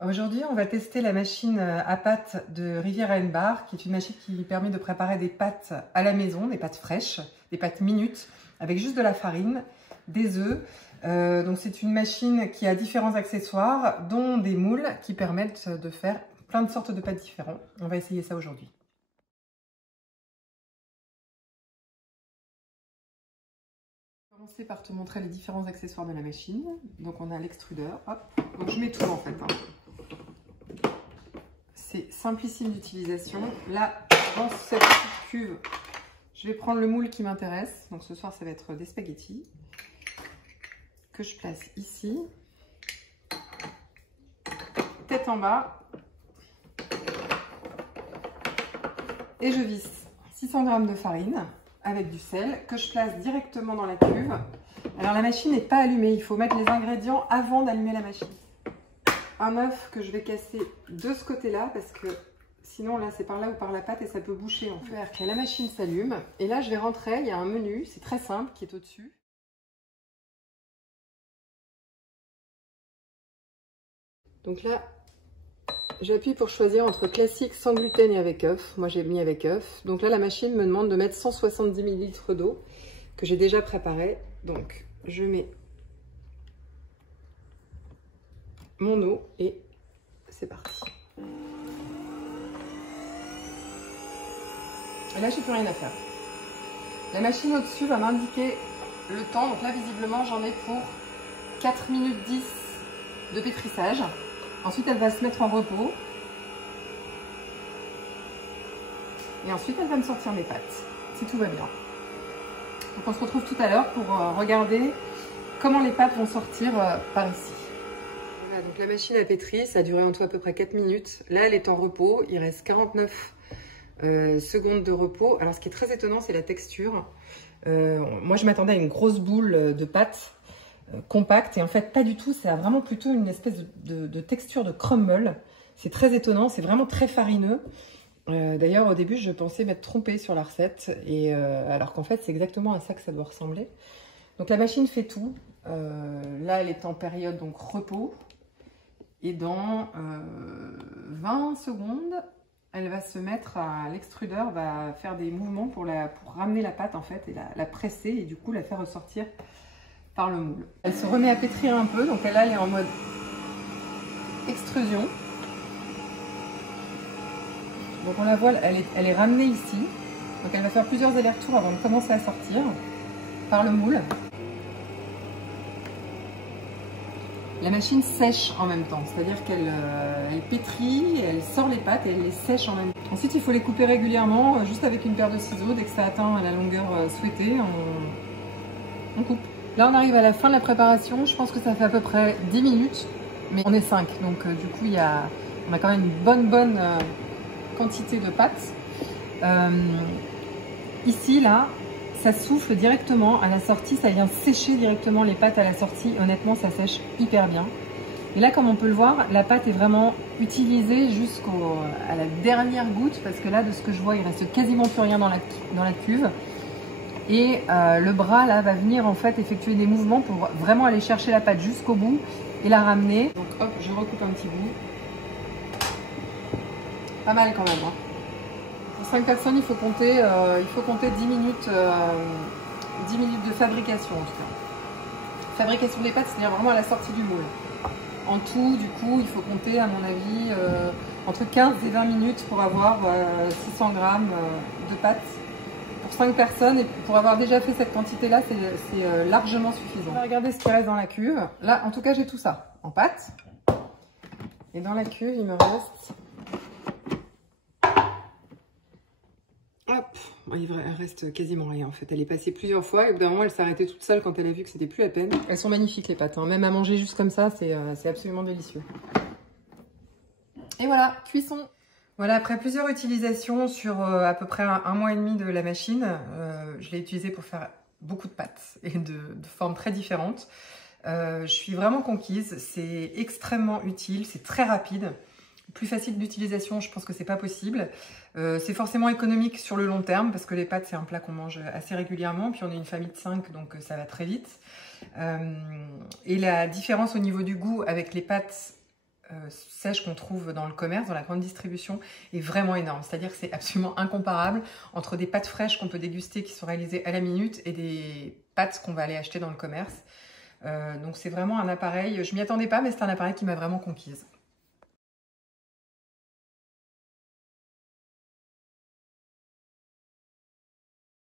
Aujourd'hui, on va tester la machine à pâtes de Riviera & Bar, qui est une machine qui permet de préparer des pâtes à la maison, des pâtes fraîches, des pâtes minutes, avec juste de la farine, des œufs. Donc c'est une machine qui a différents accessoires, dont des moules qui permettent de faire plein de sortes de pâtes différents. On va essayer ça aujourd'hui. Je vais commencer par te montrer les différents accessoires de la machine. Donc on a l'extrudeur, hop. Donc je mets tout en fait. C'est simplissime d'utilisation. Là, dans cette petite cuve, je vais prendre le moule qui m'intéresse. Donc ce soir, ça va être des spaghettis que je place ici. Tête en bas. Et je visse 600 g de farine avec du sel que je place directement dans la cuve. Alors la machine n'est pas allumée. Il faut mettre les ingrédients avant d'allumer la machine. Un œuf que je vais casser de ce côté-là parce que sinon là c'est par là ou par la pâte et ça peut boucher en fait. La machine s'allume et là je vais rentrer, il y a un menu, c'est très simple qui est au-dessus. Donc là j'appuie pour choisir entre classique sans gluten et avec œuf. Moi j'ai mis avec œuf. Donc là la machine me demande de mettre 170 ml d'eau que j'ai déjà préparée. Donc je mets mon eau et c'est parti. Et là, j'ai plus rien à faire. La machine au-dessus va m'indiquer le temps. Donc là, visiblement, j'en ai pour 4 minutes 10 de pétrissage. Ensuite, elle va se mettre en repos. Et ensuite, elle va me sortir mes pâtes, si tout va bien. Donc on se retrouve tout à l'heure pour regarder comment les pâtes vont sortir par ici. Voilà, donc la machine a pétri, ça a duré en tout à peu près 4 minutes. Là, elle est en repos. Il reste 49 secondes de repos. Alors ce qui est très étonnant, c'est la texture. Moi je m'attendais à une grosse boule de pâte compacte et en fait pas du tout. Ça a vraiment plutôt une espèce de texture de crumble. C'est très étonnant, c'est vraiment très farineux. D'ailleurs au début je pensais m'être trompée sur la recette et alors qu'en fait c'est exactement à ça que ça doit ressembler. Donc la machine fait tout. Là elle est en période donc repos et dans 20 secondes elle va se mettre à l'extrudeur, va faire des mouvements pour ramener la pâte en fait et la presser et du coup la faire ressortir par le moule. Elle se remet à pétrir un peu, donc là elle est en mode extrusion. Donc on la voit, elle est ramenée ici. Donc elle va faire plusieurs allers-retours avant de commencer à sortir par le moule. La machine sèche en même temps, c'est-à-dire qu'elle pétrit, elle sort les pâtes et elle les sèche en même temps. Ensuite, il faut les couper régulièrement, juste avec une paire de ciseaux. Dès que ça atteint la longueur souhaitée, on coupe. Là, on arrive à la fin de la préparation. Je pense que ça fait à peu près 10 minutes, mais on est 5. Donc, du coup, on a quand même une bonne quantité de pâtes. Ici, là, ça souffle directement à la sortie, ça vient sécher directement les pâtes à la sortie. Honnêtement, ça sèche hyper bien. Et là, comme on peut le voir, la pâte est vraiment utilisée jusqu'à la dernière goutte parce que là, de ce que je vois, il reste quasiment plus rien dans la cuve. Et le bras, là, va venir en fait effectuer des mouvements pour vraiment aller chercher la pâte jusqu'au bout et la ramener. Donc hop, je recoupe un petit bout. Pas mal quand même, hein. Pour 5 personnes, il faut compter 10 minutes de fabrication en tout cas. Fabrication des pâtes, c'est-à-dire vraiment à la sortie du moule. En tout, du coup, il faut compter, à mon avis, entre 15 et 20 minutes pour avoir 600 g de pâtes pour 5 personnes. Et pour avoir déjà fait cette quantité-là, c'est largement suffisant. On va regarder ce qui reste dans la cuve. Là, en tout cas, j'ai tout ça en pâte. Et dans la cuve, il me reste... Hop, il reste quasiment rien en fait. Elle est passée plusieurs fois et au bout d'un moment elle s'est arrêtée toute seule quand elle a vu que c'était plus la peine. Elles sont magnifiques les pâtes, hein. Même à manger juste comme ça, c'est absolument délicieux. Et voilà, cuisson. Voilà, après plusieurs utilisations sur à peu près un mois et demi de la machine, je l'ai utilisée pour faire beaucoup de pâtes et de formes très différentes. Je suis vraiment conquise, c'est extrêmement utile, c'est très rapide. Plus facile d'utilisation, je pense que c'est pas possible. C'est forcément économique sur le long terme parce que les pâtes c'est un plat qu'on mange assez régulièrement, puis on est une famille de 5 donc ça va très vite. Et la différence au niveau du goût avec les pâtes sèche qu'on trouve dans le commerce, dans la grande distribution, est vraiment énorme. C'est-à-dire que c'est absolument incomparable entre des pâtes fraîches qu'on peut déguster qui sont réalisées à la minute et des pâtes qu'on va aller acheter dans le commerce. Donc c'est vraiment un appareil, je m'y attendais pas, mais c'est un appareil qui m'a vraiment conquise.